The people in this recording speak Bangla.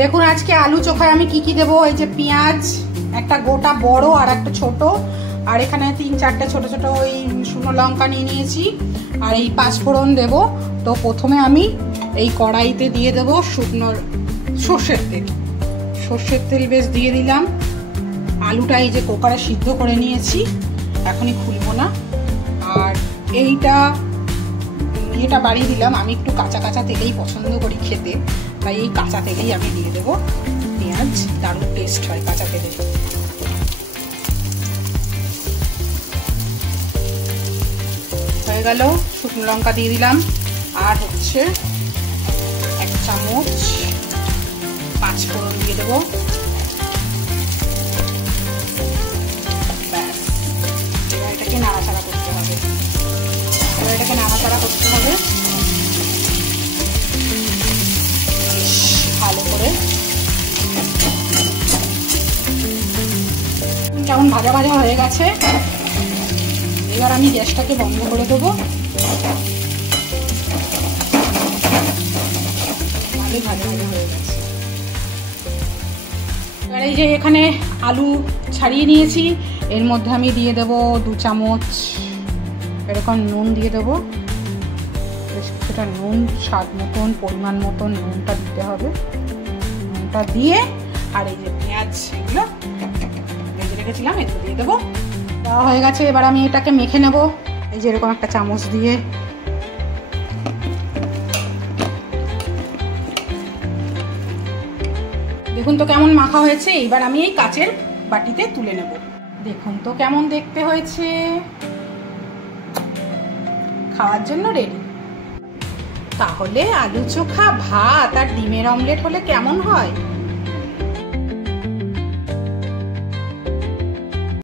দেখুন আজকে আলু চোখায় আমি কি কি দেবো। এই যে পেঁয়াজ একটা গোটা বড় আর একটা ছোট, আর এখানে 3-4টে ছোট ছোট ওই শুকনো লঙ্কা নিয়ে নিয়েছি, আর এই 5 ফোড়ন দেবো। তো প্রথমে আমি এই কড়াইতে দিয়ে দেবো শুকনো সর্ষের তেল। সর্ষের তেল বেশ দিয়ে দিলাম। আলুটা এই যে কুকারে সিদ্ধ করে নিয়েছি, এখনই খুলবো না। আর এটা বাড়িয়ে দিলাম। আমি একটু কাঁচা কাঁচা তেলেই পছন্দ করি খেতে, তাই এই কাঁচা তেলেই আমি দিয়ে দেবো পেঁয়াজ। দারুণ টেস্ট হয় কাঁচা তেলে। হয়ে গেল, শুকনো লঙ্কা দিয়ে দিলাম, আর হচ্ছে 1 চামচ 5 ফোড়ন দিয়ে দেবো। ব্যাস, এবার এটাকে নাড়াচাড়া করতে হবে। ভালো করে। কেমন ভাজা ভাজা হয়ে গেছে, এবার আমি গ্যাসটাকে বন্ধ করে দেবো। ভালোই ভাজা ভাজা হয়ে গেছে। এবার এই যে এখানে আলু ছাড়িয়ে নিয়েছি, এর মধ্যে আমি দিয়ে দেবো 2 চামচ এরকম নুন দিয়ে দেবো। বেশ কিছুটা নুন, স্বাদ মতন পরিমাণ মতন নুনটা দিতে হবে। নুনটা দিয়ে আর এই যে পেঁয়াজ এগুলো ভেজে রেখেছিলাম এগুলো দিয়ে দেবো। দেওয়া হয়ে গেছে। এবার আমি এটাকে মেখে নেব এই যে এরকম একটা চামচ দিয়ে। দেখুন তো কেমন মাখা হয়েছে। এইবার আমি এই কাচের বাটিতে তুলে নেব। দেখুন তো কেমন দেখতে হয়েছে, খাওয়ার জন্য রেডি। তাহলে আলু চোখা, ভাত আর ডিমের অমলেট হলে কেমন হয়?